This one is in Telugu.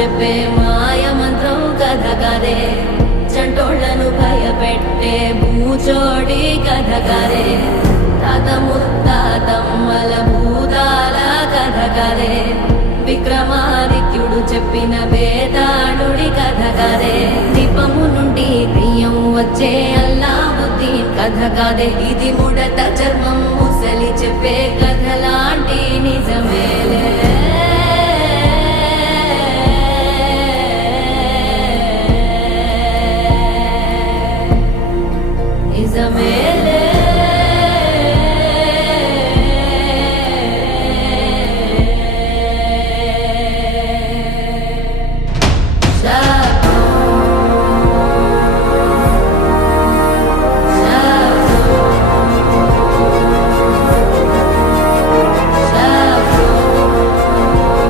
చెప్పే మాయ మంత్రం కథ కదే చంటోళ్లను భయపెట్టే భూచోడి కథ కదే తాత ముత్తాతమ్మల భూతాల కథ కదే విక్రమాదిత్యుడు చెప్పిన వేదాళుడి కథ కదే దీపము నుండి బియ్యం వచ్చే అల్లావుద్దీన్ కథ కదే ఇది ముడత చర్మం ముసలి చెప్పే కథ లాంటి నిజమే